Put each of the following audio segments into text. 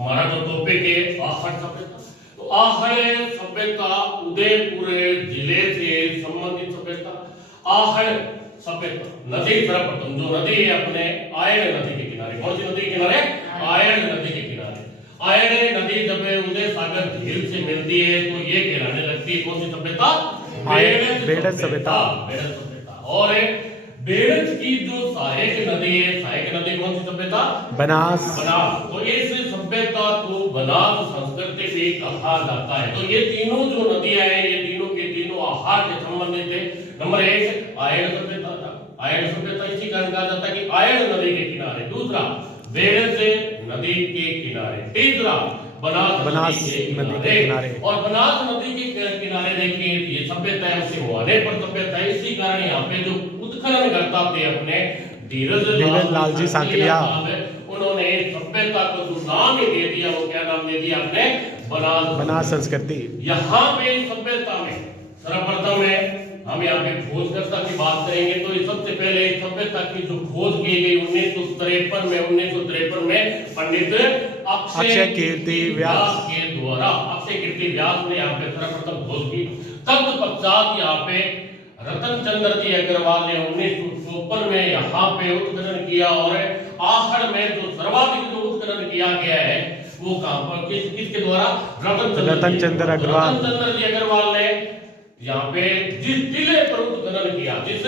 हमारा जो टॉपिक है आहड़ सभ्यता। तो आहड़ सभ्यता उदयपुर जिले से संबंधित सभ्यता। आहड़ सभ्यता नदी सर्वप्रथम जो नदी है अपने आयड़ नदी के किनारे, कौन सी नदी के किनारे? आयड़ नदी के किनारे। आयड़ नदी जब उदय सागर झील से मिलती है तो ये कहलाने लगती है कौन सी सभ्यता? बेड़ज सभ्यता। बेड़ज सभ्यता। और बेड़ज की जो सहायक नदी है, सहायक नदी कौन सी सभ्यता? बनास। बनास। तो इस सभ्यता को बनास संस्कृति भी कहा जाता है। तो ये तीनों जो नदियां हैं ये तीनों के तीनों आहार से संबंधित है। नंबर 1 आयड़ सभ्यता। आयड़ सभ्यता इसी कारण कहा जाता है कि आयड़ नदी के किनारे। दूसरा बेड़ज नदी के किनारे। तीसरा बनास नदी के किनारे। और बनास नदी के किनारे देखिए ये सभ्यता है उसे मुहाने पर सभ्यता है। इसी कारण यहाँ पे जो उत्खनन करता थे अपने धीरज लाल जी सांकलिया, उन्होंने सभ्यता को जो नाम ही दे दिया वो क्या नाम दे दिया अपने? बनास संस्कृति। यहाँ पे सभ्यता में सर्वप्रथम है हम यहाँ पे खोजकर्ता की बात करेंगे तो ये सबसे पहले सभ्यता की जो खोज की गई 1953 में पंडित अक्षय कीर्ति व्यास के द्वारा। अक्षय कीर्ति व्यास ने यहाँ पे सर्वप्रथम खोज की। तत्पश्चात यहाँ पे रतन चंद्र जी अग्रवाल ने 1954 में यहाँ पे उत्खनन किया। और आहड़ में जो सर्वाधिक जो उत्खनन किया गया है वो कहां पर किसके द्वारा? रतन चंद्र अग्रवाल ने यहाँ पे जिस टीले पर उत्खनन किया, जिस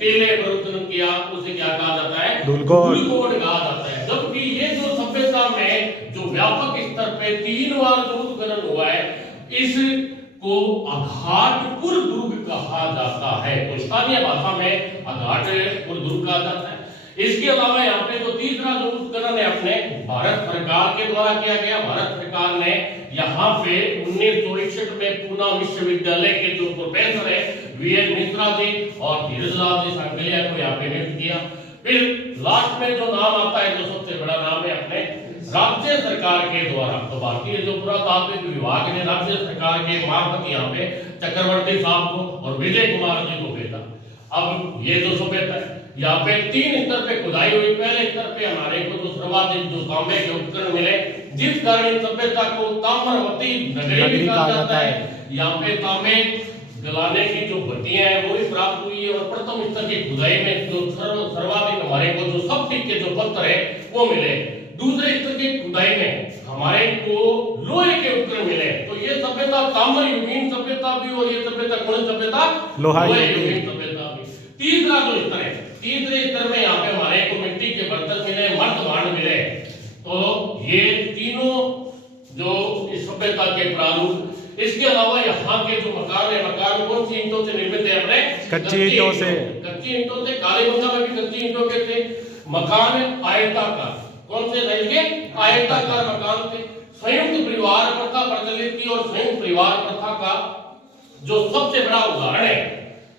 टीले पर उत्खनन किया उसे क्या कहा जाता है? धूलकोट कहा जाता है। जबकि ये जो सभ्यता में जो व्यापक स्तर पे 3 बार जो उत्खनन हुआ है इसको अघाटपुर दुर्ग कहा जाता है। तो स्थानीय भाषा में अघाटपुर दुर्ग कहा जाता है। इसके अलावा यहाँ पे जो तीसरा जो उत्खनन है अपने भारत सरकार के द्वारा किया गया। भारत सरकार ने यहाँ पे 1961 में पूना विश्वविद्यालय के जो प्रोफेसर है वीएन मिश्रा जी और धीरजलाल जी सांकलिया को यहाँ पे नियुक्त किया। फिर लास्ट में जो नाम आता है जो सबसे बड़ा नाम है अपने राज्य सरकार के द्वारा। तो भारतीय जो पुरातात्विक विभाग ने राज्य सरकार के मार्फत यहाँ पे चक्रवर्ती साहब को और विजय कुमार जी को भेजा। अब ये जो सभ्यता है यहाँ पे 3 स्तर पे खुदाई हुई। पहले स्तर पे हमारे को जो सर्वाधिक जो तांबे के उपकरण मिले जिस कारण सभ्यता को ताम्रवती नगरी भी कहा जाता है। यहाँ पे तांबे गलाने की जो भट्टियां हैं वो भी प्राप्त हुई है। और प्रथम स्तर की खुदाई में जो सर्वाधिक हमारे को जो स्फटिक के जो पत्थर है वो मिले। दूसरे स्तर की खुदाई में हमारे को लोहे के उपकरण मिले। तो ये सभ्यता ताम्र युगीन सभ्यता भी और ये सभ्यता कौन सभ्यता? लोहा युगीन सभ्यता भी। तीसरा जो स्तर है, तीसरे स्तर में यहाँ पे हमारे को मिट्टी के बर्तन मिले, मर्द भांड मिले। तो ये तीनों जो इस सभ्यता के प्रारूप। इसके अलावा यहाँ के जो मकान है, मकान कौन सी ईंटों से निर्मित है अपने? कच्ची ईंटों से। कच्ची ईंटों से। कालीबंगा में भी कच्ची ईंटों के थे। मकान आयताकार, कौन से रहेंगे? आयताकार मकान थे। संयुक्त परिवार प्रथा प्रचलित थी और संयुक्त परिवार प्रथा का जो सबसे बड़ा उदाहरण है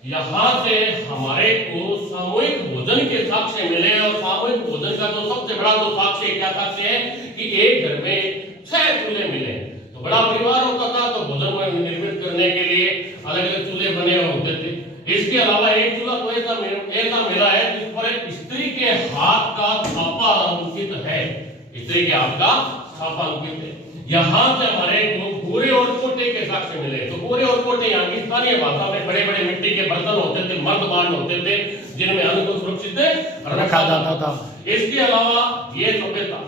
यहाँ से हमारे को सामूहिक भोजन के साक्ष्य मिले। और सामूहिक भोजन का जो सबसे बड़ा जो साक्ष्य क्या साक्ष्य है कि एक घर में 6 चूल्हे मिले। तो बड़ा परिवार होता था तो भोजन निर्मित करने के लिए अलग अलग चूल्हे बने होते थे। इसके अलावा एक चूल्हा तो ऐसा मिला है जिस पर स्त्री के हाथ का छापा अंकित है। स्त्री के हाथ का छापा अंकित है। यहाँ से हमारे को गोरे और कोटे के साक्ष्य मिले। तो गोरे और कोटे यहाँ की स्थानीय भाषा में बड़े बड़े मिट्टी के बर्तन होते थे, मर्द भांड होते थे जिनमें अन्न को सुरक्षित रखा जाता था। इसके अलावा ये सभ्यता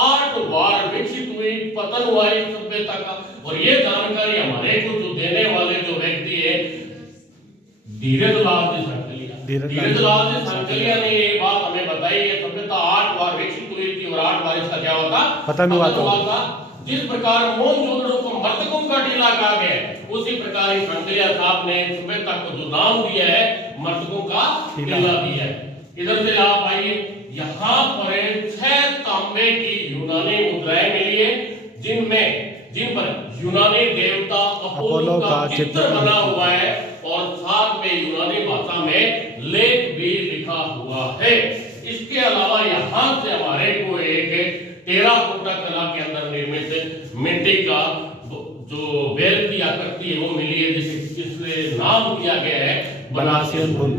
8 बार विकसित हुई, पतन हुआ इस सभ्यता का। और ये जानकारी हमारे को जो देने वाले जो व्यक्ति है धीरजलाल जी सांकलिया ने ये बात हमें बताई। ये सभ्यता 8 बार विकसित हुई थी और 8 बार इसका क्या हुआ था? पतन हुआ था। जिस प्रकार मोहनजोदड़ो को मर्दकों का टीला कहा गया उसी प्रकार सांकलिया साहब ने सभ्यता को जो नाम दिया है मर्दकों का टीला दिया है। इधर से आप आइए, यहाँ पर 6 तांबे की यूनानी मुद्राएं मिली है जिन पर यूनानी देवता अपोलो का चित्र बना हुआ है और साथ में यूनानी भाषा में लेख भी लिखा हुआ है। इसके अलावा यहाँ से हमारे को एक टेराकोटा कला के अंदर निर्मित मिट्टी का जो बेल की आकृति है वो मिली है जिसे नाम दिया गया है बनासियन बुल।